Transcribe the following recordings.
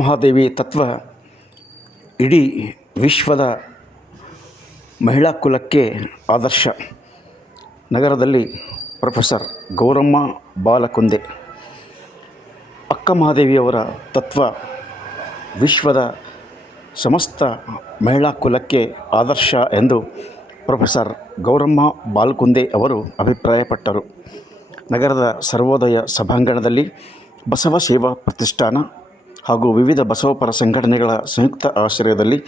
ಮಹಾದೇವಿ ತತ್ವ ಇಡೀ ವಿಶ್ವದ ಮಹಿಳಾ ಕುಲಕ್ಕೆ ಆದರ್ಶ. ನಗರದಲ್ಲಿ ಪ್ರೊಫೆಸರ್ ಗೌರಮ್ಮ ಬಾಲಕುಂದೆ. ಅಕ್ಕ ಮಹಾದೇವಿಯವರ ತತ್ವ ವಿಶ್ವದ ಸಮಸ್ತ ಮಹಿಳಾ ಕುಲಕ್ಕೆ ಆದರ್ಶ ಎಂದು ಪ್ರೊಫೆಸರ್ ಗೌರಮ್ಮ ಬಾಲಕುಂದೆ ಅವರು ಅಭಿಪ್ರಾಯಪಟ್ಟರು. ನಗರದ ಸರ್ವೋದಯ ಸಭಾಂಗಣದಲ್ಲಿ ಬಸವ ಸೇವಾ ಪ್ರತಿಷ್ಠಾನ ಹಾಗೂ ವಿವಿಧ ಬಸವಪರ ಸಂಘಟನೆಗಳ ಸಂಯುಕ್ತ ಆಶ್ರಯದಲ್ಲಿ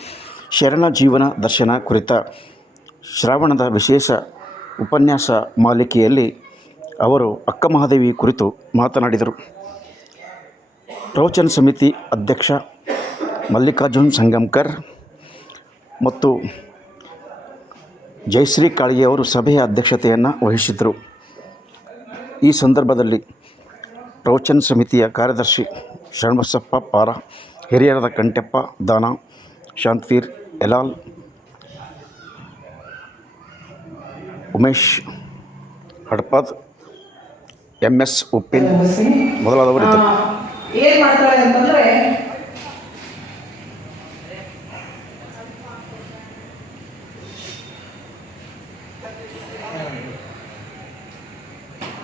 ಶರಣ ಜೀವನ ದರ್ಶನ ಕುರಿತ ಶ್ರಾವಣದ ವಿಶೇಷ ಉಪನ್ಯಾಸ ಮಾಲಿಕೆಯಲ್ಲಿ ಅವರು ಅಕ್ಕ ಮಹಾದೇವಿ ಕುರಿತು ಮಾತನಾಡಿದರು. ಪ್ರವಚನ ಸಮಿತಿ ಅಧ್ಯಕ್ಷ ಮಲ್ಲಿಕಾರ್ಜುನ್ ಸಂಗಮ್ಕರ್ ಮತ್ತು ಜಯಶ್ರೀ ಕಾಳಿಯವರು ಸಭೆಯ ಅಧ್ಯಕ್ಷತೆಯನ್ನು ವಹಿಸಿದ್ದರು. ಈ ಸಂದರ್ಭದಲ್ಲಿ ಪ್ರವಚನ ಸಮಿತಿಯ ಕಾರ್ಯದರ್ಶಿ ಶರಣಬಸಪ್ಪ ಪಾರ, ಹಿರಿಯರಾದ ಕಂಟೆಪ್ಪ ದಾನ, ಶಾಂತವೀರ್ ಯಲಾಲ್, ಉಮೇಶ್ ಹಡ್ಪದ್, MS ಉಪ್ಪಿನ್ ಮೊದಲಾದವರಿದ್ದರು. ಏನು ಮಾಡ್ತಾರೆ ಅಂತಂದರೆ,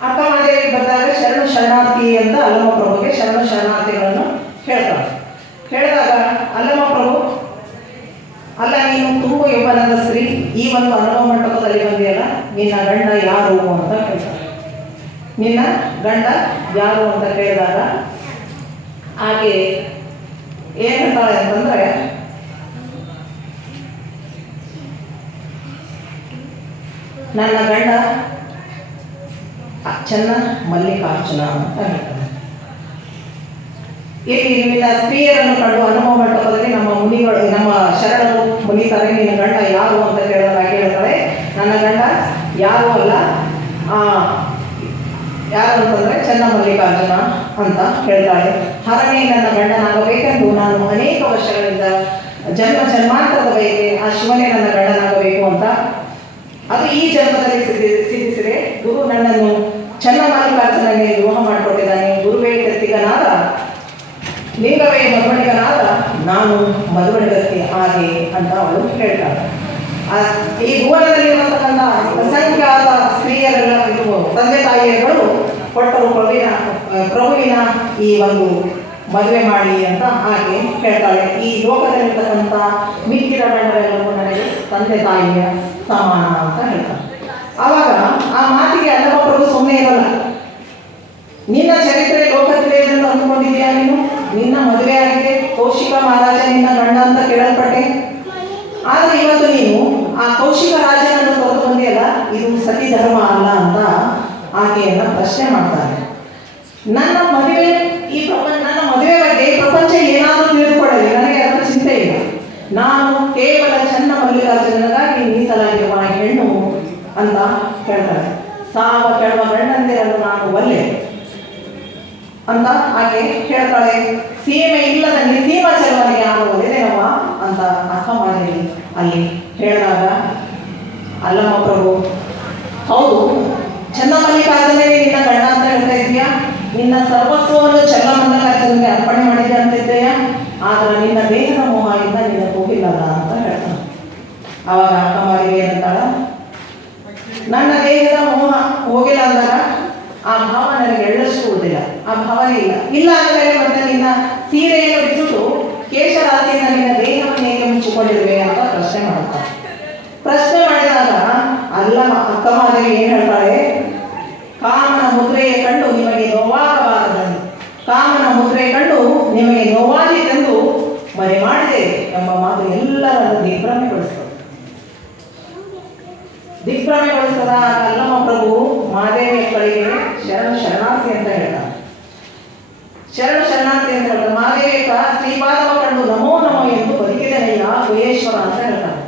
ಅಕ್ಕ ಮಹಾದೇವಿ ಬಂದಾಗ ಶರಣು ಶರಣಾರ್ಥಿ ಅಂತ ಅಲ್ಲಮ್ಮ ಪ್ರಭುಗೆ ಶರಣು ಶರಣಾರ್ಥಿಗಳನ್ನು ಹೇಳ್ತಾರೆ. ಹೇಳಿದಾಗ ಅಲ್ಲಮ್ಮ ಪ್ರಭು, ಅಲ್ಲ ನೀನು ತುಂಬ ಯೌವನದ ಸ್ತ್ರೀ, ಈ ಒಂದು ಅನುಭವ ಮಂಟಪದಲ್ಲಿ ಬಂದಿಯಲ್ಲ, ನಿನ್ನ ಗಂಡ ಯಾರು ಅಂತ ಕೇಳ್ತಾರೆ. ನಿನ್ನ ಗಂಡ ಯಾರು ಅಂತ ಕೇಳಿದಾಗ ಹಾಗೆ ಏನು ಹೇಳ್ತಾಳೆ ಅಂತಂದರೆ, ನನ್ನ ಗಂಡ ಚೆನ್ನ ಮಲ್ಲಿಕಾರ್ಜುನ ಅಂತ ಹೇಳ್ತಾರೆ. ಇಲ್ಲಿ ನಿನ್ನ ಸ್ತ್ರೀಯರನ್ನು ಕಂಡು ಅನುಭವ ಮಂಟಪದಲ್ಲಿ ನಮ್ಮ ಮುನಿಗಳು, ನಮ್ಮ ಶರಣರು ಮುನಿತಾರೆ, ನಿನ್ನ ಗಂಡ ಯಾರು ಅಂತ ಕೇಳಿದಾಗ ಹೇಳ್ತಾಳೆ, ನನ್ನ ಗಂಡ ಯಾರು ಅಲ್ಲ, ಯಾರು ಅಂತಂದರೆ ಚೆನ್ನ ಮಲ್ಲಿಕಾರ್ಜುನ ಅಂತ ಹೇಳ್ತಾಳೆ. ಹರನೇ ನನ್ನ ಗಂಡನಾಗಬೇಕೆಂದು ನಾನು ಅನೇಕ ವರ್ಷಗಳಿಂದ ಜನ್ಮ ಜನ್ಮಾಂತರದ ಬಯಕೆ ಆ ಶಿವನೇ ನನ್ನ ಗಂಡನಾಗಬೇಕು ಅಂತ, ಅದು ಈ ಜನ್ಮದಲ್ಲಿ ಸಿದ್ಧಿಸಿದೆ. ಗುರು ನನ್ನನ್ನು ಚೆನ್ನ ಮಲ್ಲಿಕಾರ್ಜುನನೇ ವಿವಾಹ ಮಾಡಿಕೊಟ್ಟಿದ್ದಾನೆ. ಗುರುವೇ ಕತ್ತಿಗನಾದ, ಲಿಂಗವೇ ಮದುವಣಿಗನಾದ, ನಾನು ಮದುವಣಿಗತ್ತಿ ಹಾಗೆ ಅಂತ ಅವಳು ಹೇಳ್ತಾಳೆ. ಈ ಭುವನದಲ್ಲಿರುವಂತಕ್ಕಂಥ ಅಸಂಖ್ಯಾತ ಸ್ತ್ರೀಯರೆಲ್ಲ ತಂದೆ ತಾಯಿಯರು ಕೊಟ್ಟರು ಪ್ರಭುವಿನ ಈ ಒಂದು ಮದುವೆ ಮಾಡಿ ಅಂತ ಹಾಗೆ ಹೇಳ್ತಾಳೆ. ಈ ಲೋಕದಲ್ಲಿರ್ತಕ್ಕಂಥ ಮಿಕ್ಕಿದ ಗಂಡರೆಲ್ಲರೂ ನನಗೆ ತಂದೆ ತಾಯಿಯ ಸಮಾನ ಅಂತ ಹೇಳ್ತಾಳೆ. ಆವಾಗ ಆ ಮಾತಿಗೆ ಅಲ್ಲಮ್ಮ ಪ್ರಭು ಸುಮ್ಮನೆ ಇರಲ್ಲ. ನಿನ್ನ ಚರಿತ್ರೆ ಲೋಕದಲ್ಲಿ ಅಂತ ಅಂದುಕೊಂಡಿದ್ಯಾ ನೀನು? ನಿನ್ನ ಮದುವೆ ಆಗಿದೆ, ಕೌಶಿಕ ಮಹಾರಾಜ ನಿನ್ನ ಗಂಡ ಅಂತ ಕೇಳಲ್ಪಟ್ಟೆ. ಆದರೆ ಇವತ್ತು ನೀನು ಆ ಕೌಶಿಕ ರಾಜನನ್ನು ತೊರೆದು ಬಂದಿಯಲ್ಲ, ಇದು ಸತಿ ಧರ್ಮ ಅಲ್ಲ ಅಂತ ಆಕೆಯನ್ನು ಪ್ರಶ್ನೆ ಮಾಡ್ತಾರೆ. ನನ್ನ ಮದುವೆ ನನ್ನ ಮದುವೆ ಬಗ್ಗೆ ಪ್ರಪಂಚ ಏನಾದರೂ ತಿಳಿದುಕೊಳ್ಳಲಿ, ನನಗೆ ಅದರ ಚಿಂತೆ ಇಲ್ಲ. ನಾನು ಕೇವಲ ಚೆನ್ನ ಮಲ್ಲಿಕಾರ್ಜುನಗಾಗಿ ಮೀಸಲಾಗಿರುವ ಹೆಣ್ಣು ಅಂತ ಹೇಳ್ತಾರೆ. ಸಾವ ಕೆಳುವ ಗಂಡಂದಿರಲು ನಾನು ಒಲ್ಲೆ ಅಂತ ಆಕೆ ಹೇಳ್ತಾಳೆ. ಸೀಮೆ ಇಲ್ಲದ ನಿಸೀಮ ಚೆಲುವನಿಗೆ ನಾನು ಒಲೆದೇನವ ಅಂತ ಅಕ್ಕ ಮಹಾದೇವಿ ಅಲ್ಲಿ ಹೇಳಿದಾಗ ಅಲ್ಲಮ್ಮ ಪ್ರಭು, ಹೌದು ಚೆನ್ನ ಮಲ್ಲಿಕಾರ್ಜುನೇ ನಿನ್ನ ಗಂಡ ಅಂತ ಹೇಳ್ತಾ ಇದೆಯಾ, ನಿನ್ನ ಸರ್ವಸ್ವವನ್ನು ಚೆನ್ನ ಮಲ್ಲಿಕಾರ್ಜುನಿಗೆ ಅರ್ಪಣೆ ಮಾಡಿದೆ ಅಂತಿದ್ದೀಯಾ, ಆದರೆ ನಿನ್ನ ದೇಹದ ಮೋಹದಿಂದ ನಿನ್ನ ಹೋಗಿಲ್ಲಲ್ಲ ಅಂತ ಹೇಳ್ತಾನೆ. ಆವಾಗ ಅಕ್ಕ ಮಹಾದೇವಿ ಏನಂತಾಳ, ನನ್ನ ದೇಹದ ಮೋಹ ಹೋಗಿಲ್ಲ ಅಂದಾಗ ಆ ಭಾವ ನನಗೆ ಎಳ್ಳಷ್ಟು ಉಳಿದಿಲ್ಲ, ಆ ಭಾವನೆ ಇಲ್ಲ ಅಂದರೆ ಮತ್ತೆ ನಿನ್ನ ಸೀರೆಯನ್ನು ಬಿಟ್ಟು ಕೇಶರಾಶಿಯಿಂದ ನಿನ್ನ ದೇಹವನ್ನು ಹೇಗೆ ಮುಚ್ಚಿಕೊಂಡಿರುವೆ ಅಂತ ಪ್ರಶ್ನೆ ಮಾಡ್ತಾರೆ. ಪ್ರಶ್ನೆ ಮಾಡಿದಾಗ ಅಕ್ಕ ಮಹಾದೇವಿ ಏನು ಹೇಳ್ತಾಳೆ, ಕಾಮನ ಮುದ್ರೆಯ ಕಂಡು ನಿಮಗೆ ನೋವಾಗಬಾರದೆಂದು, ಕಾಮನ ಮುದ್ರೆ ಕಂಡು ನಿಮಗೆ ನೋವಾಗಿದ್ದೆಂದು ಮರೆ ಮಾಡಿದೆ ಎಂಬ ಮಾತು ಎಲ್ಲರನ್ನು ದಿಗ್ಭ್ರಮೆಗೊಳಿಸದ ಅಲ್ಲಮ್ಮ ಪ್ರಭು ಮಹಾದೇವಿಯ ಕಡೆಗೆ ಶರಣು ಶರಣಾರ್ಥಿ ಅಂತ ಹೇಳ್ತಾರೆ. ಶರಣು ಶರಣಾರ್ಥಿ ಅಂತ ಹೇಳ್ತಾರೆ. ಮಹಾದೇವಿಯ ಶ್ರೀಪಾದವ ಕಂಡು ನಮೋ ನಮೋ ಎಂದು ಬದುಕಿದನೆಯ ಗುಹೇಶ್ವರ ಅಂತ ಹೇಳ್ತಾರೆ.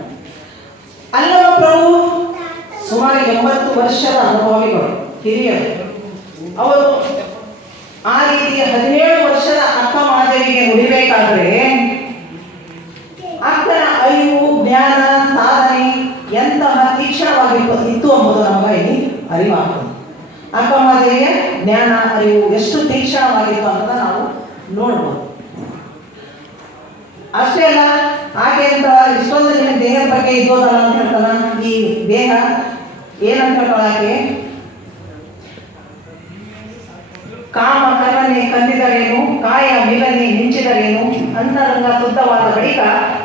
ಅಲ್ಲಮ್ಮ ಪ್ರಭು ಸುಮಾರು 80 ವರ್ಷದ ಅನುಭವಿಗಳು, ಹಿರಿಯರು. ಅವರು ಆ ರೀತಿಯ 17 ವರ್ಷದ ಅಕ್ಕ ಮಹಾದೇವಿಗೆ ನುಡಿಬೇಕಾದ್ರೆ ಅಕ್ಕನ ಅರಿವು, ಜ್ಞಾನ, ಸಾಧನೆ ಎಂತಹ ತೀಕ್ಷ್ಣವಾಗಿತ್ತು ಎಂಬುದು ನಮಗೆ ಇಲ್ಲಿ ಅರಿವಾಗ್ತದೆ. ಅಕ್ಕ ಮಹಾದೇವಿಯ ಜ್ಞಾನ, ಅರಿವು ಎಷ್ಟು ತೀಕ್ಷ್ಣವಾಗಿತ್ತು ಅಂತ ನಾವು ನೋಡ್ಬೋದು. ಅಷ್ಟೇ ಅಲ್ಲ, ಆಕೆ ಅಂತ ಇಷ್ಟೊಂದು ದಿನ ದೇಹದ ಬಗ್ಗೆ ಇದ್ದೋದಲ್ಲ ಅಂತ ಹೇಳ್ತಾನ. ಈ ದೇಹ ಏನಂತ ಆಕೆ ಕಾಮ ಕರ್ಮನೆ ಕಂದಿದರೇನು, ಕಾಯ ಮಿಲನೆ ಮಿಂಚಿದರೇನು, ಅಂತರಂಗ ಶುದ್ಧವಾದ ಬಳಿಕ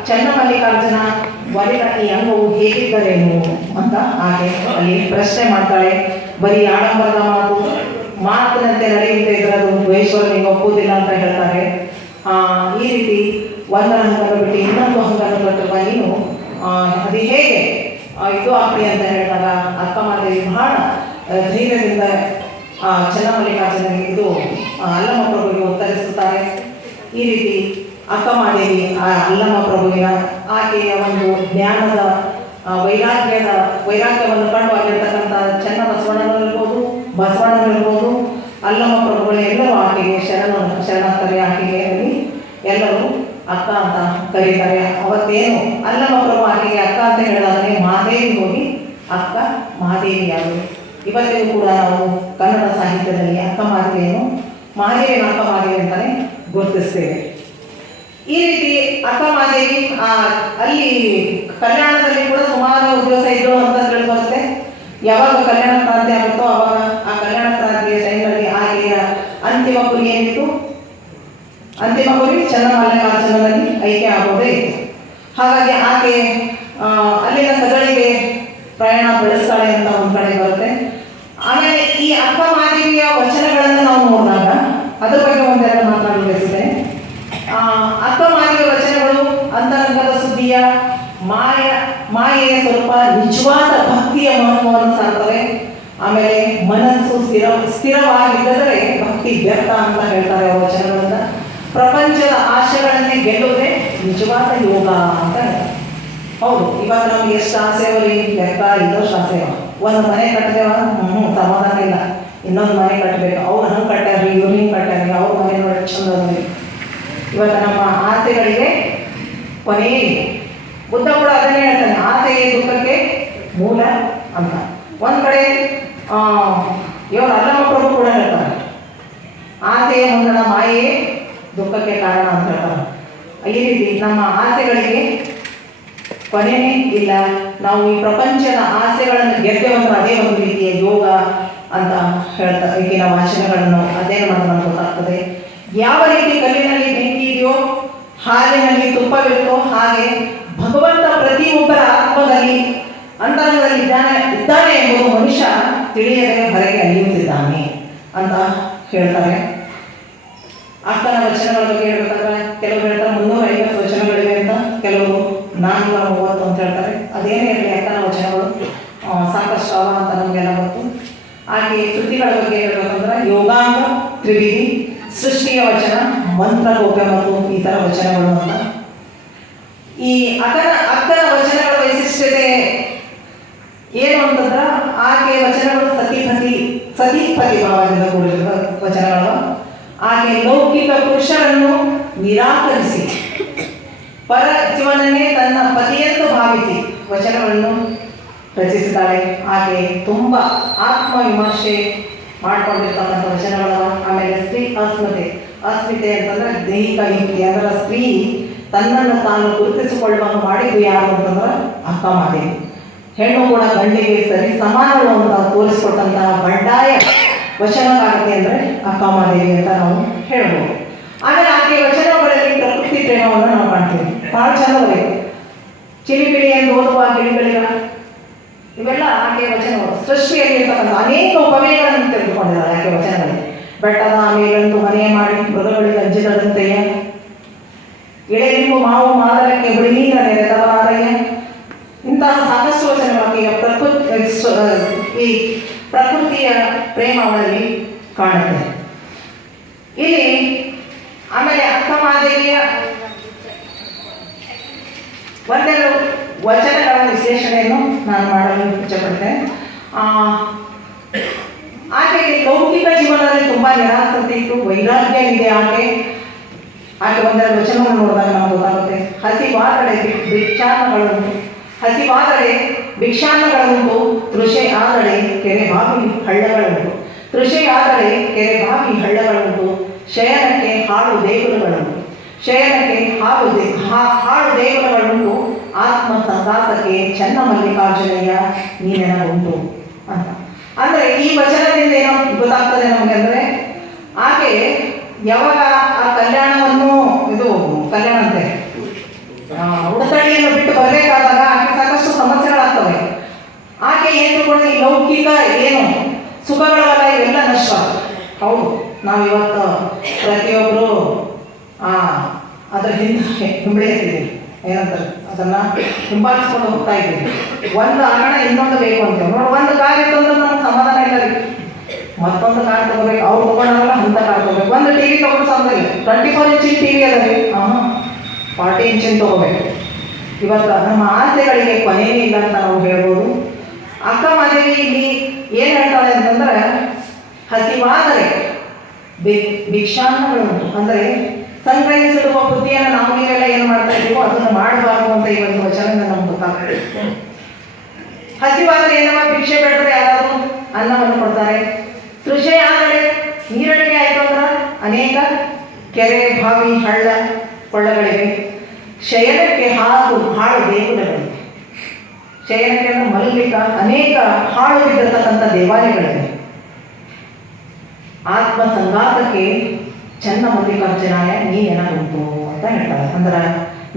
ಚನ್ನಮಲ್ಲಿಕಾರ್ಜುನ ಒಲಿದ ಈ ಅಂಗವು ಹೇಗಿದ್ದರೇನು ಅಂತ ಆಕೆ ಅಲ್ಲಿ ಪ್ರಶ್ನೆ ಮಾಡ್ತಾಳೆ. ಬರೀ ಆಡಂಬರದ ಮಾತಿನಂತೆ ನಡೆಯುತ್ತೆ, ಇದರದು ದ್ವೇಷವನ್ನು ಒಪ್ಪುವುದಿಲ್ಲ ಅಂತ ಹೇಳ್ತಾರೆ. ಈ ರೀತಿ ಒಂದರ ಹಂಗನ್ನು ಬಿಟ್ಟು ಇನ್ನೊಂದು ಹಂಗನ್ನು ಬಿಟ್ಟಿರುವ ನೀನು ಅದು ಹೇಗೆ ಇದು ಆಗ್ತಿ ಅಂತ ಹೇಳಿದಾಗ ಅಕ್ಕ ಮಾದೇವಿ ಬಹಳ ಧೈರ್ಯದಿಂದ ಚನ್ನಮಲ್ಲಿಕಾರ್ಜುನಿಗೆ ಇದು ಅಲ್ಲಮ್ಮ ಪ್ರಭುವಿಗೆ ಉತ್ತರಿಸುತ್ತಾರೆ. ಈ ರೀತಿ ಅಕ್ಕ ಮಾದೇವಿ ಆ ಅಲ್ಲಮ್ಮ ಪ್ರಭುವಿನ ಆಕೆಯ ಒಂದು ಜ್ಞಾನದ ವೈರಾಗ್ಯವನ್ನು ಕಂಡು ಆಗಿರ್ತಕ್ಕಂಥ ಚೆನ್ನ ಬಸವಣ್ಣನಿರ್ಬೋದು ಅಲ್ಲಮ್ಮ ಪ್ರಭುಗಳು ಎಲ್ಲರೂ ಆಕೆಗೆ ಶರಣಾರ್ಥರಿ. ಆಕೆಗೆ ಅಲ್ಲಿ ಎಲ್ಲರೂ ಅಕ್ಕ ಅಂತ ಕರೀತಾರೆ. ಅವತ್ತೇನು ಅಲ್ಲಮ್ಮ ಪ್ರಭು ಆಕೆಗೆ ಅಕ್ಕ ಅಂತ ಹೇಳಿದಾಗಲೇ ಮಹಾದೇವಿ ಹೋಗಿ ಅಕ್ಕ ಮಹಾದೇವಿಯಾದರು. ಇವತ್ತಿಗೂ ಕೂಡ ನಾವು ಕನ್ನಡ ಸಾಹಿತ್ಯದಲ್ಲಿ ಅಕ್ಕ ಮಾದೇವಿಯನ್ನು ಮಹಾದೇವಿನ ಅಕ್ಕ ಮಾದೇವಿ ಅಂತಲೇ ಗುರುತಿಸ್ತೇವೆ. ಈ ರೀತಿ ಅಕ್ಕ ಮಾದೇವಿ ಅಲ್ಲಿ ಕಲ್ಯಾಣದಲ್ಲಿ ಕೂಡ ಸುಮಾರು ದಿವಸ ಇದ್ದಳು ಅಂತ ಬರುತ್ತೆ. ಯಾವಾಗ ಕಲ್ಯಾಣ ಕ್ರಾಂತಿ ಆಗುತ್ತೋ ಅವಾಗ ಆ ಕಲ್ಯಾಣ ಕ್ರಾಂತಿಯ ಟೈಮಲ್ಲಿ ಆಕೆಯ ಅಂತಿಮ ಗುರಿ ಏನಿತ್ತು, ಅಂತಿಮ ಗುರಿ ಚನ್ನಮಲ್ಲಿಕಾರ್ಜುನಲ್ಲಿ ಐಕ್ಯ ಆಗೋದೇ ಇತ್ತು. ಹಾಗಾಗಿ ಆಕೆ ಅಲ್ಲಿನ ಕದಳಿಗೆ ಪ್ರಯಾಣ ಬೆಳೆಸ್ತಾಳೆ ಅಂತ ಒಂದು ಕಡೆ ಬರುತ್ತೆ. ಆಮೇಲೆ ಈ ಅಕ್ಕ ಮಾದೇವಿಯ ವಚನಗಳನ್ನು ನಾವು ನೋಡಿದಾಗ ಅದ್ರ ಬಗ್ಗೆ ಒಂದೆರಡು ಮಾತನಾಡಲು ಬಯಸಿದೆ. ಅಕ್ಕ ಮಾದೇವಿಯ ವಚನಗಳು ಅಂತರಂಗದ ಸುದ್ದಿಯ ಮಾಯೆಯ ಸ್ವಲ್ಪ ನಿಜವಾದ ಭಕ್ತಿಯ ಮಹತ್ವವನ್ನು ಸಾರ್ತವೆ. ಆಮೇಲೆ ಮನಸ್ಸು ಸ್ಥಿರವಾಗಿದ್ದರೆ ಭಕ್ತಿ ವ್ಯರ್ಥ ಅಂತ ಹೇಳ್ತಾರೆ ಆ ವಚನಗಳಿಂದ. ಪ್ರಪಂಚದ ಆಶೆಗಳನ್ನೇ ಗೆಲ್ಲುವುದೇ ನಿಜವಾದ ಯೋಗ ಅಂತ ಹೇಳ್ತಾರೆ. ಹೌದು, ಇವಾಗ ನಮ್ಗೆ ಎಷ್ಟು ಆಸೆ ಅವರಿ ಲೆಕ್ಕ ಇನ್ನಷ್ಟು ಆಸೆ. ಒಂದು ಮನೆ ಕಟ್ಟಿದೇವ, ಸಮಾಧಾನ ಇಲ್ಲ, ಇನ್ನೊಂದು ಮನೆ ಕಟ್ಟಬೇಕು. ಅವ್ರು ಹಂಗೆ ಕಟ್ಟಾರಿ, ಇವ್ರು ಹಿಂಗೆ ಕಟ್ಟಾರಿ, ಅವ್ರ ಮನೆ ನೋಡಿ ಚಂದ ಅದ್ರಿ. ಇವತ್ತು ನಮ್ಮ ಆಸೆಗಳಿಗೆ ಕೊನೆಯೇ ಇದೆ. ಬುದ್ಧ ಕೂಡ ಅದನ್ನೇ ಹೇಳ್ತಾನೆ, ಆಸೆಯೇ ದುಃಖಕ್ಕೆ ಮೂಲ ಅಂತ. ಒಂದು ಕಡೆ ಇವರು ಅಲ್ಲಮ್ಮ ಪ್ರಭು ಕೂಡ ಹೇಳ್ತಾರೆ, ಆಸೆಯ ಮುಂದಣ ಮಾಯೆಯೇ ದುಃಖಕ್ಕೆ ಕಾರಣ ಅಂತ ಹೇಳ್ತಾರೆ. ಈ ರೀತಿ ನಮ್ಮ ಆಸೆಗಳಿಗೆ ಕೊನೆಯೇ ಇಲ್ಲ. ನಾವು ಈ ಪ್ರಪಂಚದ ಆಸೆಗಳನ್ನು ಗೆದ್ದೆವಂದ್ರೆ ಅದೇ ಒಂದು ರೀತಿಯ ಯೋಗ ಅಂತ ಹೇಳ್ತಾರೆ. ಈಗಿನ ವಾಚನಗಳನ್ನು ಅಧ್ಯಯನ ಮಾಡೋದು ಗೊತ್ತಾಗ್ತದೆ. ಯಾವ ರೀತಿ ಕಲ್ಲಿನಲ್ಲಿ ಬೆಂಕಿ ಇದೆಯೋ, ಹಾಲಿನಲ್ಲಿ ತುಪ್ಪವಿರುತ್ತೋ, ಹಾಗೆ ಭಗವಂತ ಪ್ರತಿಯೊಬ್ಬರ ಆತ್ಮದಲ್ಲಿ ಅಂತರಂಗದಲ್ಲಿ ಇದ್ದಾನೆ ಎಂಬುದು ಮನುಷ್ಯ ತಿಳಿಯದೆ ಹೊರಗೆ ಅಲಿಯುತ್ತಿದ್ದಾನೆ ಅಂತ ಹೇಳ್ತಾರೆ. ಅಕ್ಕನ ವಚನಗಳ ಬಗ್ಗೆ ಹೇಳ್ಬೇಕಾದ್ರೆ ಕೆಲವರು ಹೇಳ್ತಾರೆ 350 ವಚನಗಳಿವೆ ಅಂತ, ಕೆಲವರು 430 ಅಂತ ಹೇಳ್ತಾರೆ. ಅದೇನೇ ಇರಲಿ, ಅಕ್ಕನ ವಚನಗಳು ಸಾಕಷ್ಟು ಅವ ಅಂತ ನಮಗೆಲ್ಲ ಗೊತ್ತು. ಹಾಗೆ ಕೃತಿಗಳ ಬಗ್ಗೆ ಹೇಳ್ಬೇಕಂದ್ರೆ ಯೋಗಾಂಗ ತ್ರಿವಿಧಿ, ಸೃಷ್ಟಿಯ ವಚನ, ಮಂತ್ರಗೋಪ್ಯ ಮತ್ತು ಈ ಥರ ವಚನಗಳು ಅಂತ. ಈ ಅಕ್ಕನ ವಚನಗಳ ವೈಶಿಷ್ಟ್ಯತೆ ಏನು ಅಂತಂದ್ರೆ, ಆಕೆ ವಚನಗಳು ಸತಿಪತಿ ಭಾವದಿಂದ ಕೂಡಿರುವ ವಚನಗಳು. ಆಕೆ ಲೌಕಿಕ ಪುರುಷರನ್ನು ನಿರಾಕರಿಸಿ ಪರ ಶಿವನನ್ನೇ ತನ್ನ ಪತಿಯೆಂದು ಭಾವಿಸಿ ವಚನಗಳನ್ನು ರಚಿಸಿದ್ದಾಳೆ. ಆಕೆ ತುಂಬ ಆತ್ಮವಿಮರ್ಶೆ ಮಾಡಿಕೊಂಡಿರ್ತಕ್ಕಂಥ ವಚನಗಳು. ಆಮೇಲೆ ಸ್ತ್ರೀ ಅಸ್ಮಿತೆ ಅಂತಂದ್ರೆ ದೈಹಿಕ ಯುಕ್ತಿ. ಅದರ ಸ್ತ್ರೀ ತನ್ನನ್ನು ತಾನು ಗುರುತಿಸಿಕೊಳ್ಳುವಂಗೆ ಮಾಡಿದ್ದು ಯಾರು ಅಂತಂದ್ರೆ ಅಕ್ಕ ಮಾದೇವಿ. ಹೆಣ್ಣು ಕೂಡ ಗಂಡಿಗೆ ಸರಿ ಸಮಾನಗಳು ಅಂತ ತೋರಿಸ್ಕೊಟ್ಟಂತಹ ಬಂಡಾಯ ವಚನಕಾರತೆ ಅಂದರೆ ಅಕ್ಕ ಮಾದೇವಿ ಅಂತ ನಾವು ಹೇಳ್ಬೋದು. ಆಮೇಲೆ ಆಕೆ ವಚನಗಳಲ್ಲಿ ಪ್ರಕೃತಿ ಪ್ರೇಮವನ್ನು ನಾವು ಕಾಣ್ತೀವಿ. ಭಾಳ ಚಂದ ಬರೀತು. ಚಿಲಿಪಿಲಿ ಎಂದು ಓದುವ ಗಿಳಿಗಳಿಗ, ಇವೆಲ್ಲ ಆಕೆ ವಚನಗಳು. ಸೃಷ್ಟಿಯಲ್ಲಿ ಇರ್ತಕ್ಕಂಥ ಅನೇಕ ಉಪಮೇಯಗಳನ್ನು ತೆಗೆದುಕೊಂಡಿದ್ದಾರೆ ಆಕೆ ವಚನಗಳಲ್ಲಿ. ಬೆಟ್ಟದ ಮೇಲಂತೂ ಮನೆ ಮಾಡಿ ಮೃಗಗಳಿಗೆ ಅಂಜಿದಂತೆಯೇ, ಎಳೆನಿಂಬು ಮಾವು ಮಾದರಕ್ಕೆ ಹುಳಿನೀರ ನೆರೆದವರಾರಯ್ಯ. ಇಂತಹ ಸಾಕಷ್ಟು ವಚನವಾಗಿ ಈ ಪ್ರಕೃತಿಯ ಪ್ರೇಮಗಳಲ್ಲಿ ಕಾಣುತ್ತೆ ಇಲ್ಲಿ. ಆಮೇಲೆ ಅಕ್ಕ ಮಾದೇವಿಯ ಒಂದೆರಡು ವಚನಗಳ ವಿಶ್ಲೇಷಣೆಯನ್ನು ನಾನು ಮಾಡಲು ಇಚ್ಛೆಪಡ್ತೇನೆ. ಆಕೆಗೆ ಲೌಕಿಕ ಜೀವನದಲ್ಲಿ ತುಂಬ ನಿರಾಸಕ್ತಿ ಇತ್ತು, ವೈರಾಗ್ಯ ಇದೆ ಆಕೆ. ಒಂದೆರಡು ವಚನವನ್ನು ನೋಡಿದಾಗ ನಮ್ಗೆ ಗೊತ್ತಾಗುತ್ತೆ. ಹಸಿವಾದರೆ ತೃಷೆ ಆದರೆ ಕೆರೆ ಬಾವಿ ಹಳ್ಳಗಳುಂಟು. ಶಯನಕ್ಕೆ ಹಾಳು ದೇಗುಲಗಳುಂಟು. ಶಯನಕ್ಕೆ ಹಾಳು ದೇಗುಲಗಳುಂಟು, ಆತ್ಮ ಸಂಗಾತಕ್ಕೆ ಚೆನ್ನ ಮಲ್ಲಿಕಾರ್ಜುನಯ್ಯ ನೀ ನೆನಗುಂಟು ಅಂತ. ಅಂದರೆ ಈ ವಚನದಿಂದ ಏನೋ ಗೊತ್ತಾಗ್ತದೆ ನಮಗೆ ಅಂದರೆ, ಆಕೆ ಯಾವಾಗ ಆ ಕಲ್ಯಾಣವನ್ನು ಕಲ್ಯಾಣ ಅಂತೆ ಉಡತಳಿಯನ್ನು ಬಿಟ್ಟು ಬರಬೇಕಾದಾಗ ಆಕೆ ಸಾಕಷ್ಟು ಸಮಸ್ಯೆಗಳಾಗ್ತವೆ. ಆಕೆ ಏನು ತಿಳ್ಕೊಂಡು ಈ ಲೌಕಿಕ ಏನು ಸುಖಗಳವಲ್ಲ ಇವೆಲ್ಲ ನಷ್ಟ. ಹೌದು, ನಾವಿವತ್ತು ಪ್ರತಿಯೊಬ್ಬರು ಅದರ ಹಿಂಬಳಿ ಇರ್ತೀವಿ, ಏನಂತಾರೆ ಅದನ್ನು ಹಿಂಬಾಲಿಸ್ಕೊಂಡು ಹೋಗ್ತಾ ಇದ್ದೀವಿ. ಒಂದು ಹಣ ಇನ್ನೊಂದು ಬೇಕು ಅಂತೇವೆ. ನೋಡಿ, ಒಂದು ಕಾರ್ ಇತ್ತಂದ್ರೆ ನಮ್ಗೆ ಸಮಾಧಾನ ಇಲ್ಲ ರೀ, ಮತ್ತೊಂದು ಕಾರ್ ತಗೋಬೇಕು, ಅವ್ರು ತಗೊಳಲ್ಲ ಅಂತ ಕಾರ್ ತಗೋಬೇಕು. ಒಂದು ಟಿ ವಿ ತಗೊಂಡು ಸಾಧ್ಯ 24 ಇಂಚಿನ ಟಿ ವಿ ಅದ ರೀ, 40 ಇಂಚಿನ ತಗೋಬೇಕು. ಇವತ್ತು ನಮ್ಮ ಆಸೆಗಳಿಗೆ ಕೊನೆಯೇ ಇಲ್ಲ ಅಂತ ನಾವು ಹೇಳ್ಬೋದು. ಅಕ್ಕ ಮಾದೇವಿ ಇಲ್ಲಿ ಏನು ಹೇಳ್ತಾಳೆ ಅಂತಂದ್ರೆ, ಹಸಿವಾದರೆ ಭಿಕ್ಷಾನ್ನಗಳು ಅಂದರೆ ಸಂಗ್ರಹಿಸಿಡುವ ಬುದ್ಧಿಯನ್ನು ನಾವು ನೀವೆಲ್ಲ ಏನು ಮಾಡ್ತಾ ಇದ್ದೀವೋ ಅದನ್ನು ಮಾಡಬಾರ್ದು ಅಂತ ಈ ಒಂದು ವಚನದಿಂದ ನಮ್ಗೆ ಗೊತ್ತಾಗ್ತದೆ. ಹಸಿವಾದರೆ ಏನವ ಭಿಕ್ಷೆ ಬೇಡ್ರೆ ಯಾರಾದರೂ ಅನ್ನವನ್ನು ಕೊಡ್ತಾರೆ. ತೃಷೆ ಆದರೆ ನೀರಡಿಕೆ ಆಯಿತು ಅಂದ್ರೆ ಅನೇಕ ಕೆರೆ, ಬಾವಿ, ಹಳ್ಳ, ಕೊಳ್ಳಗಳಿವೆ. ಶಯನಕ್ಕೆ ಹಾಳು ದೇಗುಲಗಳಿವೆ. ಶಯನಕ್ಕೆ ಅಂದರೆ ಮಲಗಲಿಕ್ಕ ಅನೇಕ ಹಾಳು ಬಿದ್ದಿರತಕ್ಕಂಥ ದೇವಾಲಯಗಳಿವೆ. ಆತ್ಮ ಸಂಗಾತಕ್ಕೆ ಚೆನ್ನ ಮಲ್ಲಿಕಾರ್ಜುನಾಯ ನೀ ನೆನಗುಂಟು ಅಂತ ಹೇಳ್ತಾರೆ. ಅಂದ್ರೆ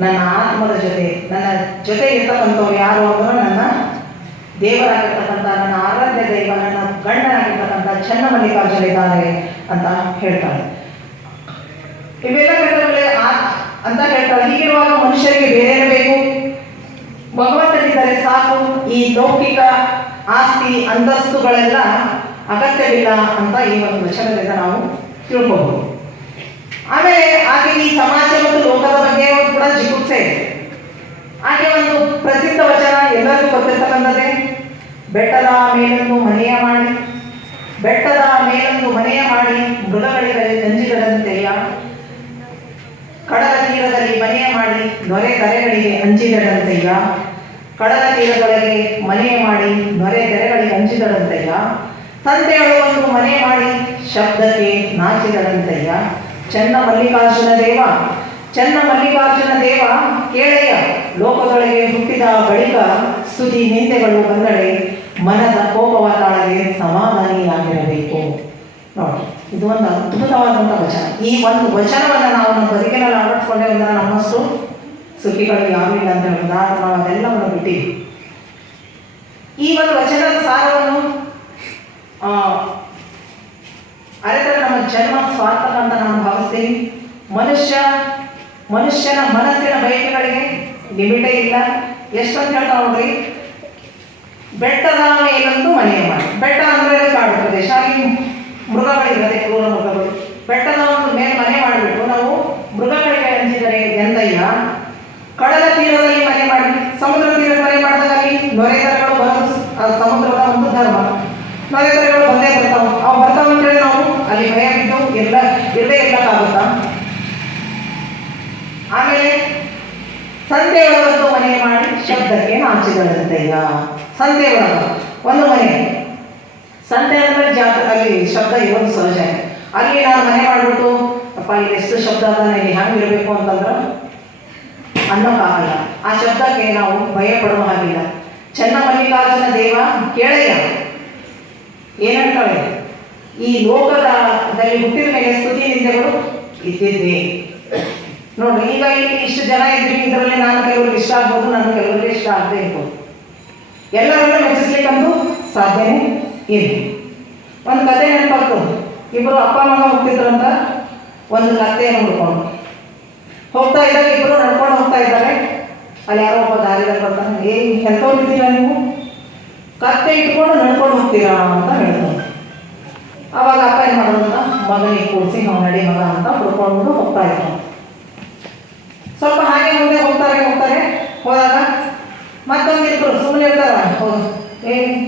ನನ್ನ ಆತ್ಮದ ಜೊತೆ ನನ್ನ ಜೊತೆ ಇರ್ತಕ್ಕಂಥವ್ರು ಯಾರು ಅಂದ್ರೆ ನನ್ನ ದೇವರಾಗಿರ್ತಕ್ಕಂಥ, ನನ್ನ ಆರಾಧ್ಯ ದೈವ, ನನ್ನ ಗಂಡನಾಗಿರ್ತಕ್ಕಂಥ ಚೆನ್ನ ಮಲ್ಲಿಕಾರ್ಜುನ ಇದ್ದಾರೆ ಅಂತ ಹೇಳ್ತಾಳೆ. ಇವೆಲ್ಲ ಘಟನೆಗಳೇ ಅಂತ ಹೇಳ್ತಾಳೆ. ಹೀಗಿರುವಾಗ ಮನುಷ್ಯರಿಗೆ ಬೇರೆ ಬೇಕು, ಭಗವಂತನಿದ್ದರೆ ಸಾಕು, ಈ ಲೌಕಿಕ ಆಸ್ತಿ ಅಂತಸ್ತುಗಳೆಲ್ಲ ಅಗತ್ಯವಿಲ್ಲ ಅಂತ ಈ ಒಂದು ವಚನದಿಂದ ನಾವು ತಿಳ್ಕೋಬಹುದು. ಆಮೇಲೆ ಆಕೆ ಈ ಸಮಾಜ ಮತ್ತು ಲೋಕದ ಬಗ್ಗೆ ಕೂಡ ಜಿಗುಪ್ಸೆ ಇದೆ. ಆಕೆ ಒಂದು ಪ್ರಸಿದ್ಧ ವಚನ ಎಲ್ಲರಿಗೂ ಗೊತ್ತಿರ್ತಕ್ಕಂಥದ್ದೇ, ಬೆಟ್ಟದ ಮೇಲೊಂದು ಮನೆಯ ಮಾಡಿ ಮೃಗಗಳಿಗೆ ಅಂಜಿದರಂತೆಯ, ಕಡಲ ತೀರದಲ್ಲಿ ಮನೆಯ ಮಾಡಿ ನೊರೆ ತೆರೆಗಳಿಗೆ ಅಂಜಿದರಂತೆಯ, ಕಡಲ ತೀರದೊಳಗೆ ಮನೆಯ ಮಾಡಿ ನೊರೆ ತೆರೆಗಳಿಗೆ ಅಂಜಿದರಂತೆಯ, ಸಂತೆಯೊಳಗೆ ಒಂದು ಮನೆ ಮಾಡಿ ಶಬ್ದಕ್ಕೆ ನಾಚಿದರಂತೆಯ, ಚೆನ್ನ ಮಲ್ಲಿಕಾರ್ಜುನ ದೇವ ಕೇಳೆಯ, ಲೋಕದೊಳಗೆ ಹುಟ್ಟಿದ ಬಳಿಕ ಸ್ತುತಿ ನಿಂದೆಗಳು ಬಂದಡೆ ಮನದ ಕೋಪವ ತಾಳಗೆ ಸಮಾಧಾನಿಯಾಗಿರಬೇಕು. ನೋಡಿ, ಇದು ಒಂದು ಅದ್ಭುತವಾದಂಥ ವಚನ. ಈ ಒಂದು ವಚನವನ್ನು ನಾವು ನಮ್ಮ ಬದುಕಿನಲ್ಲಿ ಅಳವಡಿಸ್ಕೊಂಡೇ ಅಂದ್ರೆ ನಮ್ಮಷ್ಟು ಸುಖಿಗಳು ಯಾರೂ ಇಲ್ಲ ಅಂತ ಹೇಳೋದು. ನಾವು ಅದೆಲ್ಲವನ್ನು ಬಿಟ್ಟಿವಿ. ಈ ಒಂದು ವಚನದ ಸಾರವನ್ನು ಅರೆದರೆ ನಮ್ಮ ಜನ್ಮ ಸ್ವಾರ್ಥಕ ಅಂತ ನಾನು ಭಾವಿಸ್ತೀನಿ. ಮನುಷ್ಯನ ಮನಸ್ಸಿನ ಬಯಕೆಗಳಿಗೆ ಲಿಮಿಟೇ ಇಲ್ಲ. ಎಷ್ಟಂತ ಹೇಳ್ತಾ ನೋಡ್ರಿ, ಬೆಟ್ಟದ ಮೇಲಂತೂ ಮನೆಯ ಮಾಡಿ. ಬೆಟ್ಟ ಅಂದರೆ ಕಾಡು ಪ್ರದೇಶ, ಅಲ್ಲಿ ಮೃಗಗಳಿರುತ್ತೆ, ಕ್ರೂರ ಮೃಗಗಳು. ಬೆಟ್ಟದ ಒಂದು ಮೇಲೆ ಮನೆ ಮಾಡಿಬಿಟ್ಟು ನಾವು ಮೃಗಗಳಿಗೆ ಅಂಜಿದರೆ ಎಂದಯ್ಯ, ಕಡಲ ತೀರದಲ್ಲಿ ಮನೆ ಮಾಡಿ, ಸಮುದ್ರ ತೀರದ ಮನೆ ಮಾಡಿದಾಗ ಅಲ್ಲಿ ನೊರೆತರಗಳು ಬರೋದು ಸಮುದ್ರದ ಒಂದು ಧರ್ಮ. ನೊರೆತರಗಳು ಬಂದೇ ಬರ್ತಾವೆ. ಅವು ಬರ್ತಾವೆ ಅಂತೇಳಿ ನಾವು ಅಲ್ಲಿ ಭಯ ಬಿದ್ದು ಇಲ್ಲೇ ಇರ್ಲಕ್ಕಾಗುತ್ತಾ? ಆಮೇಲೆ ಸಂತೆಯೊಳಗೊಂದು ಮನೆ ಮಾಡಿ ಶಬ್ದಕ್ಕೆ ನಾಚಿದಳಂತೆಯ. ಸಂತೆಯೊಳಗ ಒಂದು ಮನೆ, ಸಂತೆ ಅಂದರೆ ಜಾತ್ರೆ, ಅಲ್ಲಿ ಶಬ್ದ ಇರೋದು ಸಹಜ. ಅಲ್ಲಿ ನಾನು ಮನೆ ಮಾಡಿಬಿಟ್ಟು ಅಪ್ಪ ಇಲ್ಲಿ ಎಷ್ಟು ಶಬ್ದ ಅದ, ನನಗೆ ಹೆಂಗೆ ಇರಬೇಕು ಅಂತಂದ್ರೆ ಅನ್ನೋಕ್ಕಾಗಲ್ಲ. ಆ ಶಬ್ದಕ್ಕೆ ನಾವು ಭಯ ಪಡುವ ಹಾಗಿಲ್ಲ. ಚೆನ್ನ ಮಲ್ಲಿಕಾರ್ಜುನ ದೇವ ಕೇಳೆಯ ಏನಂತಾಳೆ, ಈ ಲೋಕದಲ್ಲಿ ಹುಟ್ಟಿದ ಮೇಲೆ ಸ್ತುತಿ ನಿಂದೆಗಳು ಇದ್ದಿದ್ದೆ. ನೋಡ್ರಿ, ಈಗ ಇಲ್ಲಿ ಇಷ್ಟು ಜನ ಇದ್ರಿ, ಇದರಲ್ಲಿ ನಾನು ಕೆಲವ್ರಿಗೆ ಇಷ್ಟ ಆಗ್ಬೋದು, ನಾನು ಕೆಲವರಿಗೆ ಇಷ್ಟ ಆಗದೆ ಇರ್ಬೋದು. ಎಲ್ಲರನ್ನೂ ಮೆಚ್ಚಿಸ್ಲಿಕ್ಕಂತೂ ಸಾಧ್ಯನೇ ಇಲ್ಲ. ಒಂದು ಕತೆ ನೆನಪಾಗ್ತದೆ. ಇಬ್ಬರು ಅಪ್ಪ ಮಗ ಹೋಗ್ತಿದ್ರಂತ ಒಂದು ಕತ್ತೆಯನ್ನು ಹುಡ್ಕೊಂಡು ಹೋಗ್ತಾ ಇದ್ದಾಗ ಇಬ್ಬರು ನಡ್ಕೊಂಡು ಹೋಗ್ತಾ ಇದ್ದಾರೆ. ಅಲ್ಲಿ ಯಾರೋ ಒಬ್ಬ ದಾರಿದಲ್ಲಿ ಬರ್ತಾನೆ, ಎಂಥವ್ರು ಇದ್ದೀರಾ ನೀವು, ಕತ್ತೆ ಇಟ್ಕೊಂಡು ನಡ್ಕೊಂಡು ಹೋಗ್ತೀರಾ ಅಂತ ಹೇಳ್ತಾರೆ. ಆವಾಗ ಅಪ್ಪ ಏನು ಮಾಡೋದಂತ ಮಗನಿಗೆ ಕೂಡಿಸಿ ನಾವು ನಡಿ ಮಗ ಅಂತ ಹುಡ್ಕೊಂಡು ಹೋಗ್ತಾ ಇದ್ರು. ಸ್ವಲ್ಪ ಹಾಗೆ ಮುಂದೆ ಹೋಗ್ತಾರೆ ಹೋದಾಗ ಮತ್ತೊಂದಿಬ್ರು ಸುಮ್ಮನೆ ಇರ್ತಾರ.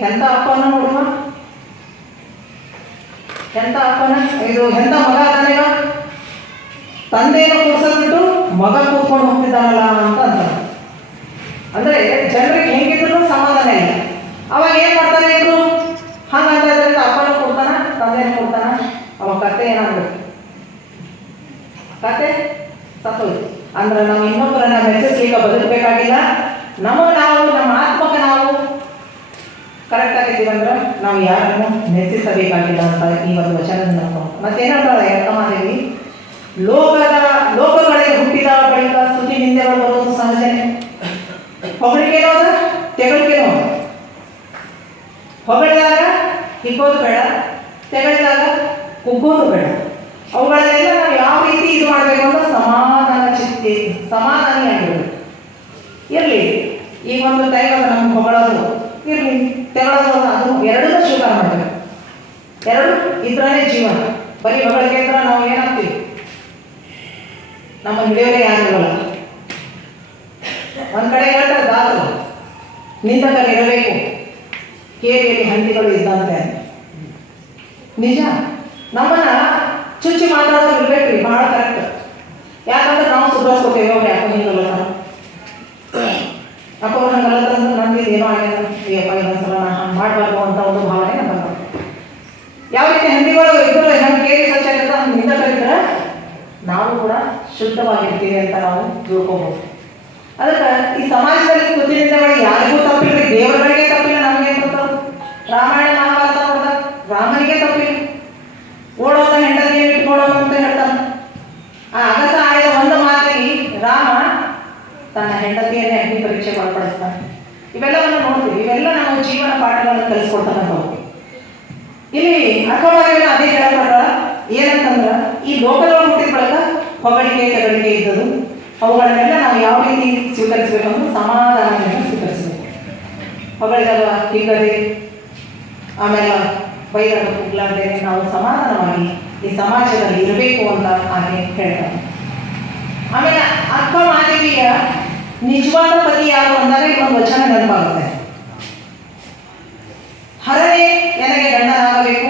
ಎಂಥ ಅಪ್ಪನ ನೋಡುವ, ಎಂಥ ಅಪ್ಪನ ಇದು, ಎಂಥ ಮಗ ಅದಾನಿವ, ತಂದೆಯನ್ನು ಕೂರ್ಸೋದ್ಬಿಟ್ಟು ಮಗ ಕೂತ್ಕೊಂಡು ಹೋಗ್ತಿದ್ದಾನಲ್ಲ ಅಂತ ಅಂತಾರೆ. ಅಂದರೆ ಜನರಿಗೆ ಹೆಂಗಿದ್ರು ಸಮಾಧಾನ ಇಲ್ಲ. ಅವಾಗ ಏನು ಮಾಡ್ತಾರೆ ಇವರು, ಹಂಗಂತ ಇದ್ರಿಂದ ಅಪ್ಪನ ಕೊಡ್ತಾನ, ತಂದೆಯನ್ನು ಕೊಡ್ತಾನ. ಅವಾಗ ಕತೆ ಏನಾಗ್ಬೇಕು, ಕತೆ ಸತ್ತೋಯ್ತು. ಅಂದ್ರೆ ನಾವು ಇನ್ನೊಬ್ಬರನ್ನ ಮೆಚ್ಚಿಸ್ಲಿಕ್ಕೆ ಬದುಕಬೇಕಾಗಿಲ್ಲ. ನಮಗೆ ನಾವು ನಮ್ಮ ಆತ್ಮಕ್ಕೆ ನಾವು ಕರೆಕ್ಟ್ ಆಗಿದ್ದೀವಿ ಅಂದ್ರೆ ನಾವು ಯಾರನ್ನು ಮೆಚ್ಚಿಸಬೇಕಾಗಿಲ್ಲ ಅಂತ ಈ ಒಂದು ವಚನದಿಂದ ಮತ್ತೇನಂತಾರೆ ಅಕ್ಕಮಾದೇವಿ, ಲೋಕಗಳಿಗೆ ಹುಟ್ಟಿದ ಬಳಿಕ ಸ್ತುತಿ ನಿಂದೆಗಳು ಬರುವುದು ಸಹಜನೇ. ಹೊಗಳಿಕೆನೋ ಅದ, ತೆಗಳಿಕೆನೋ ಅದ. ಹೊಗಳಿದಾಗ ಹಿಗ್ಗೋದು ಬೇಡ, ತೆಗಳಿದಾಗ ಕುಗ್ಗೋದು ಬೇಡ. ಅವುಗಳನ್ನೆಲ್ಲ ನಾವು ಯಾವ ರೀತಿ ಇದು ಮಾಡಬೇಕು ಅಂದ್ರೆ ಸಮಾಧಾನಿಯಾಗಿರ್ಬೇಕು. ಇರಲಿ, ಈಗ ಒಂದು ಟೈಮ್ ಅದ ನಮ್ಗೆ ಹೊಗಳೋದು ಇರಲಿ, ತೆಗಳೋದು ಅದು ಎರಡನ್ನೂ ಸ್ವೀಕಾರ ಮಾಡಬೇಕು. ಎರಡು ಇದ್ರೇ ಜೀವನ. ಬರೀ ಹೊಗಳಿಕೆ ಅಂದ್ರೆ ನಾವು ಏನಾಗ್ತೀವಿ, ನಮ್ಮ ಹಿಡಿಯೋರೇ ಯಾರಿರಲ್ಲ. ಒಂದು ಕಡೆ ಹೇಳ್ತಾರೆ ದಾಸರು, ನಿಂದಕರು ಇರಬೇಕು ಕೇರಿಯಲ್ಲಿ ಹಂದಿಗಳು ಇದ್ದಂತೆ. ನಿಜ, ನಮ್ಮನ್ನ ಚುಚ್ಚಿ ಮಾತಾಡೋದು ಇರ್ಬೇಕ್ರಿ, ಬಹಳ ಕರೆಕ್ಟ್. ಯಾಕಂದ್ರೆ ನಾವು ಸುಧಾರಿಸ್ಕೋತೇವೆ, ಅವ್ರು ಯಾಕೋ ಹಿಂಗಲ್ಲ ಯಾಕೋ ಹಂಗಲ್ಲಂದ್ರೆ ನಮ್ಗೆ ಏನೋ ಆಗ್ಯದ, ಅಯ್ಯಪ್ಪ ಇನ್ನೊಂದ್ಸಲ ಹಂಗೆ ಮಾಡಬಾರ್ದು ಅಂತ ಒಂದು ಭಾವನೆ ನಮಗೆ. ಯಾವ ರೀತಿ ಹಂದಿಗಳು ಇಬ್ಬರು ನಮ್ಮ ಕೇರಿ ಸ್ವಚ್ಛ ಆಗಿದ್ರೆ ಹಂಗೆ ನಿಂದಕರಿದ್ರೆ ನಾವು ಕೂಡ ಶುದ್ಧವಾಗಿರ್ತೀವಿ ಅಂತ ನಾವು ತಿಳ್ಕೊಬೋದು. ಅದಕ್ಕೆ ಈ ಸಮಾಜದಲ್ಲಿ ಸ್ತುತಿನಿಂದಗಳು ಯಾರಿಗೂ ತಪ್ಪಿಲ್ಲ, ದೇವರುಗಳಿಗೆ ತಪ್ಪಿಲ್ಲ, ನಮಗೆ ಗೊತ್ತದು. ರಾಮಾಯಣ ಮಹಾಭಾರತ ನೋಡಿದ ರಾಮನಿಗೆ ತಪ್ಪಿಲ್ಲ. ಓಡೋದ ಹೆಂಡತಿಯನ್ನು ಇಟ್ಕೊಳ್ಳೋದು ಅಂತ ಹೇಳ್ತಾನೆ. ಆ ಅಗಸ ಆಡಿದ ಒಂದು ಮಾತಿಗೆ ರಾಮ ತನ್ನ ಹೆಂಡತಿಯನ್ನೇ ಅಗ್ನಿ ಪರೀಕ್ಷೆ ಒಳಪಡಿಸ್ತಾನೆ. ಇವೆಲ್ಲವನ್ನು ನೋಡ್ತೀವಿ. ಇವೆಲ್ಲ ನಾವು ಜೀವನ ಪಾಠಗಳನ್ನು ಕಲಿಸ್ಕೊಡ್ತಾನಂತವು. ಇಲ್ಲಿ ಅಕ್ಕವಾರಿನ ಅದೇ ಹೇಳಬೇಡ ಏನಂತಂದ್ರೆ, ಈ ಲೋಕದೊಳಗೆ ಹುಟ್ಟಿದ ಬಳಿಕ ಹೊಗಳಿಕೆ ತೆಗಳಿಕೆ ಇದ್ದದು, ಅವುಗಳನ್ನೆಲ್ಲ ನಾವು ಯಾವ ರೀತಿ ಸ್ವೀಕರಿಸಬೇಕಂದ್ರೆ ಸಮಾಧಾನವನ್ನು ಸ್ವೀಕರಿಸಬೇಕು. ಹೊಗಳಿದಾಗ ಹಿಗ್ಗದೆ, ಆಮೇಲೆ ಬೈದಾಗ ಕುಗ್ಲಾರ್ದೆ ನಾವು ಸಮಾಧಾನವಾಗಿ ಈ ಸಮಾಜದಲ್ಲಿ ಇರಬೇಕು ಅಂತ ಹಾಗೆ ಹೇಳ್ತಾರೆ. ಆಮೇಲೆ ಅಕ್ಕಮಾದೇವಿಯ ನಿಜವಾದ ಪತಿ ಯಾರು ಅಂದಾಗ ಇನ್ನೊಂದು ವಚನ ನೆನಪಾಗುತ್ತೆ. ಹರನೇ ನನಗೆ ಗಂಡನಾಗಬೇಕು,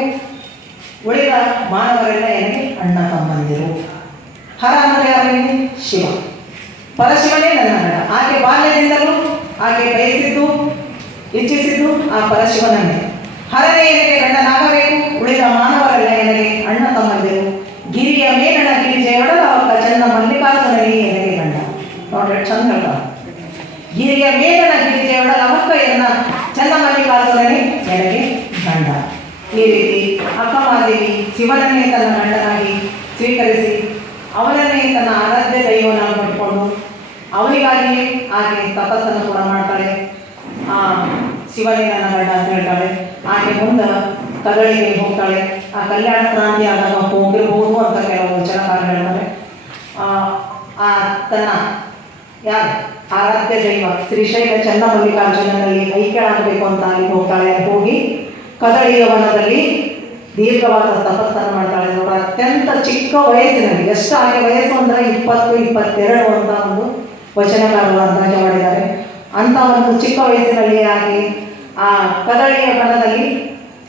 ಉಳಿದ ಮಾನವರೆಲ್ಲ ನನಗೆ ಅಣ್ಣ ತಮ್ಮಂದಿರು. ಹರ ಅಂದರೆ ಯಾರಿಗೆ? ಶಿವ. ಪರಶಿವನೇ ನನ್ನ ಗಂಡ. ಆಕೆ ಬಾಲ್ಯದಿಂದಲೂ ಆಕೆ ಬಯಸಿದ್ದು ಇಚ್ಛಿಸಿದ್ದು ಆ ಪರಶಿವನನ್ನೇ. ಹರನೇ ನನಗೆ ಗಂಡನಾಗಬೇಕು, ಉಳಿದ ಮಾನವರೆಲ್ಲ ನನಗೆ ಅಣ್ಣ ತಮ್ಮಂದಿರು. ಗಿರಿಯ ಮೇಲಣ ಗಿರಿಜೆಯೊಡಲ ಅವಕ್ಕ ಚಂದ ಮಲ್ಲಿಕಾರ್ಜುನನಿಗೆ ನನಗೆ ಗಂಡ. ನೋಡ್ರಿ ಚಂದ ಹೇಳ್ತಾವ. ಗಿರಿಯ ಮೇಲಣ ಗಿರಿಜೆಯೊಡಲ ಅವಕ್ಕ ಎನ್ನ ಚಂದ ಮಲ್ಲಿಕಾರ್ಜುನನೇ ನನಗೆ ಗಂಡ. ಈ ರೀತಿ ಅಕ್ಕಮಾದೇವಿ ಶಿವನನ್ನೇ ತನ್ನ ಗಂಡನಾಗಿ ಸ್ವೀಕರಿಸಿ ಅವನನ್ನೇ ತನ್ನ ಆರಾಧ್ಯ ದೈವನಾಗಿ ಮಾಡಿಕೊಂಡು ಅವನಿಗಾಗಿಯೇ ಆಕೆ ತಪಸ್ಸನ್ನು ಕೂಡ ಮಾಡ್ತಾಳೆ. ಶಿವನೇ ನನ್ನ ಗಂಡ ಅಂತ ಹೇಳ್ತಾಳೆ. ಆಕೆ ಮುಂದೆ ಕದಳಿಗೆ ಹೋಗ್ತಾಳೆ. ಆ ಕಲ್ಯಾಣ ಕ್ರಾಂತಿ ಆದಾಗ ಹೋಗಿರ್ಬೋದು ಅಂತ ಕೆಲವು ವಚನಕಾರ ಹೇಳ್ತಾರೆ. ತನ್ನ ಯಾರು ಆರಾಧ್ಯ ದೈವ ಶ್ರೀಶೈಲ ಚನ್ನಮಲ್ಲಿಕಾರ್ಜುನನಲ್ಲಿ ಐಕ್ಯಳಾಗಬೇಕು ಅಂತ ಅಲ್ಲಿ ಹೋಗ್ತಾಳೆ. ಹೋಗಿ ಕದಳಿಯ ವನದಲ್ಲಿ ದೀರ್ಘವಾದ ತಪಸ್ಸನ್ನು ಮಾಡ್ತಾಳೆ. ನೋಡ, ಅತ್ಯಂತ ಚಿಕ್ಕ ವಯಸ್ಸಿನಲ್ಲಿ, ಎಷ್ಟು ಆಕೆ ವಯಸ್ಸು ಅಂದರೆ 20-22 ಅಂತ ಒಂದು ವಚನಕಾರರು ಅಂದಾಜು ಮಾಡಿದ್ದಾರೆ. ಅಂಥ ಒಂದು ಚಿಕ್ಕ ವಯಸ್ಸಿನಲ್ಲಿ ಆಕೆ ಆ ಕದಳಿಯ ವನದಲ್ಲಿ,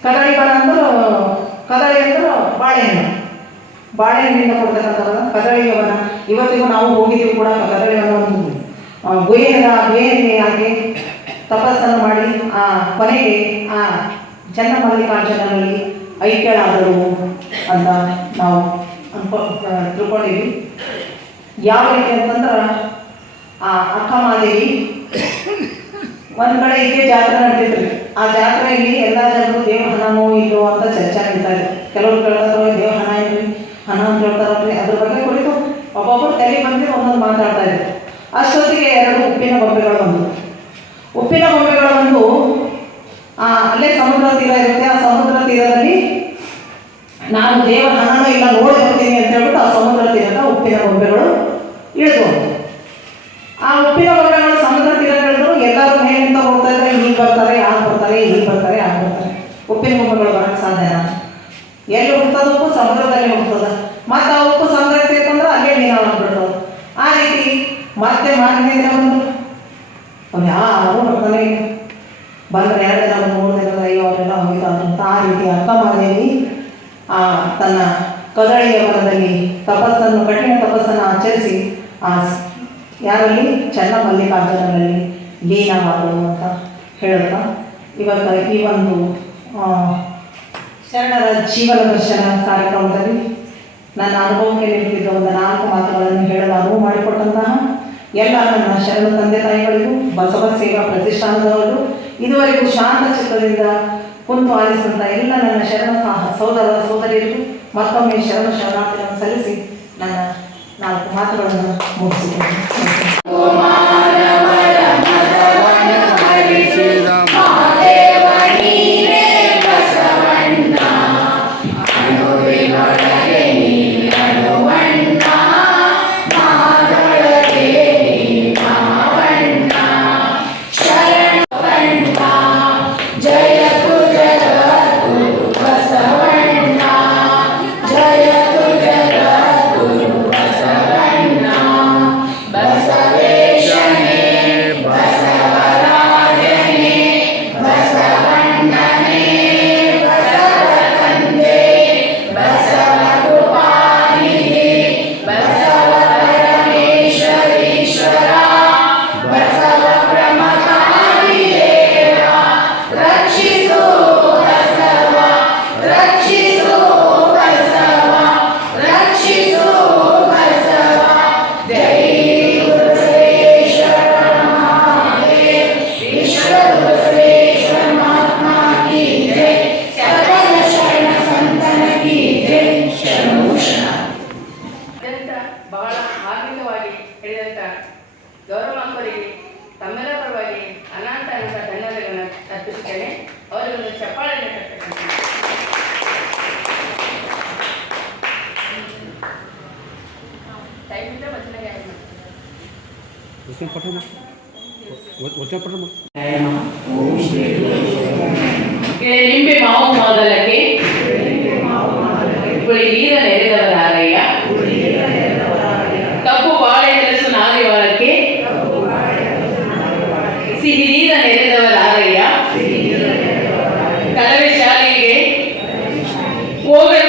ಕದಳಿ ವನ ಅಂದ್ರೆ ಕದಳಿ ಅಂದ್ರೆ ಬಾಳೆಹಣ್ಣಿಂದ ಕೊಡ್ತಕ್ಕಂಥದ್ದು ಕದಳಿಯ ವನ. ಇವತ್ತಿಗೂ ನಾವು ಹೋಗಿದ್ದೀವಿ ಕೂಡ ಕದಳಿ ವನ. ಒಂದು ಗುಹೆಯಲ್ಲಿ ಆಕೆ ತಪಸ್ಸನ್ನು ಮಾಡಿ ಆ ಕೊನೆಗೆ ಆ ಚನ್ನಮಲ್ಲಿಕಾರ್ಜುನನಲ್ಲಿ ಐಕ್ಯಳಾದರು ಅಂತ ನಾವು ತಿಳ್ಕೊಂಡಿದ್ವಿ. ಯಾವ ರೀತಿ ಅಂತಂದ್ರೆ, ಆ ಅಕ್ಕಮಾದೇವಿ ಒಂದು ಕಡೆ ಇದೇ ಜಾತ್ರೆ ನಡೆದಿದ್ರು. ಆ ಜಾತ್ರೆಯಲ್ಲಿ ಎಲ್ಲ ಜನರು ದೇವ್ರ ಹಣನೋ ಇಲ್ಲೋ ಅಂತ ಚರ್ಚೆ ನಡೀತಾ ಇದೆ. ಕೆಲವರು ಕೇಳಿದ್ರು ದೇವ್ರ ಹಣ ಇಲ್ರಿ, ಹಣ ಅಂತ ಹೇಳ್ತಾರಲ್ರಿ. ಅದ್ರ ಬಗ್ಗೆ ಕುರಿತು ಒಬ್ಬೊಬ್ಬರು ತಲೆ ಬಂದು ಒಂದೊಂದು ಮಾತಾಡ್ತಾ ಇದ್ರು. ಅಷ್ಟೊತ್ತಿಗೆ 2 ಉಪ್ಪಿನ ಗೊಂಬೆಗಳು ಬಂದು ಅಲ್ಲೇ ಸಮುದ್ರ ತೀರ ಇರುತ್ತೆ. ಆ ಸಮುದ್ರ ತೀರದಲ್ಲಿ ನಾನು ದೇವರ ಹಣನೋ ಇಲ್ಲ ನೋಡಿ ಬರ್ತೀನಿ ಅಂತ ಹೇಳ್ಬಿಟ್ಟು ಆ ಸಮುದ್ರ ತೀರದ ಉಪ್ಪಿನ ಗೊಂಬೆಗಳು ಇಳಿದು. ಆ ಉಪ್ಪಿನ ಗೊಂಬೆಗಳು ಸಮುದ್ರ ತೀರ ಇಳಿದ್ರು. ಎಲ್ಲರೂ ಮೇಲಿಂದ ಹೋಗ್ತಾ ಇದ್ದಾರೆ, ಈಗ ಬರ್ತಾರೆ, ಆಗ ಬರ್ತಾರೆ, ಈಗ ಬರ್ತಾರೆ, ಆಗ ಬರ್ತಾರೆ. ಉಪ್ಪಿನ ಗೊಂಬೆಗಳು ಬರೋಕ್ಕೆ ಸಾಧ್ಯನಾ? ಎಲ್ಲಿ ಹೋಗ್ತದ ಉಪ್ಪು? ಸಮುದ್ರದಲ್ಲಿ ಹೋಗ್ತದೆ. ಮತ್ತು ಆ ಉಪ್ಪು ಸಮುದ್ರ ಸೇರ್ಕೊಂಡ್ರೆ ಅಲ್ಲೇ ನೀರಾಗ್ಬಿಡ್ತದೆ. ಆ ರೀತಿ ಮತ್ತೆ ಮಾರನೇ ದಿನ ಬಂದರು. ಅವ್ರು ಯಾರು ಬರ್ತಾನೆ ಇಲ್ಲ. ಬಂದರೆ 2 ದಿನ 3 ದಿನದ ಅಯ್ಯೋ ಅವರೆಲ್ಲ ಹೋಗಿದ್ದಾರೆ ಅಂತ. ಆ ರೀತಿ ಅಕ್ಕಮಾದೇವಿ ತನ್ನ ಕದಳಿಯ ವನದಲ್ಲಿ ಕಠಿಣ ತಪಸ್ಸನ್ನು ಆಚರಿಸಿ ಯಾರಲ್ಲಿ? ಚನ್ನಮಲ್ಲಿಕಾರ್ಜುನನಲ್ಲಿ ಲೀನವಾದಳು ಅಂತ ಹೇಳುತ್ತಾ ಇವತ್ತು ಈ ಒಂದು ಶರಣರ ಜೀವನ ದರ್ಶನ ಕಾರ್ಯಕ್ರಮದಲ್ಲಿ ನನ್ನ ಅನುಭವಕ್ಕೆ ನಿಂತಿದ್ದ ಒಂದು 4 ಮಾತುಗಳನ್ನು ಹೇಳಲು ಅನುವು ಮಾಡಿಕೊಟ್ಟಂತಹ ಎಲ್ಲ ನನ್ನ ಶರಣ ತಂದೆ ತಾಯಿಗಳಿಗೂ, ಬಸವ ಸೇವಾ ಪ್ರತಿಷ್ಠಾನದವರಿಗೂ, ಇದುವರೆಗೂ ಶಾಂತ ಚಿತ್ತದಿಂದ ಕುಂತು ಆಲಿಸಿದಂಥ ಎಲ್ಲ ನನ್ನ ಶರಣ ಸಹೋದರ ಸೋದರಿಯರಿಗೂ ಮತ್ತೊಮ್ಮೆ ಶರಣಾರ್ಥಿಗಳನ್ನು ಸಲ್ಲಿಸಿ ನನ್ನ 4 ಮಾತುಗಳನ್ನು ಮುಗಿಸಿದ್ದೇನೆ. ಬಹಳ ಆರ್ಥಿಕವಾಗಿ ಹೇಳಿದಂಥ ಗೌರವಾಂಕರಿಗೆ ತಮ್ಮೆಲ್ಲ ಪರವಾಗಿ ಅನಂತ ಧನ್ಯವಾದಗಳನ್ನು ಅರ್ಪಿಸುತ್ತೇನೆ. ಅವರಿಗೊಂದು ಚಪ್ಪಾಳೆಯನ್ನು ಕಟ್ಟಬೇಕು. ನಿಂಬೆ ಮಾವು ಮೊದಲಕ್ಕೆ ಹುಳಿ ನೀರ ನೆರೆದವರ ಹಾರಯ್ಯ, ಕಪ್ಪು ಬಾಳೆ ಕೆಲಸು ನಾಗವಾರಕ್ಕೆ ಸಿಹಿ ನೀರ ನೆರೆದವರ ಹಾರಯ್ಯ, ಕಳವೆ ಶಾಲೆಗೆ ಹೋಗಲು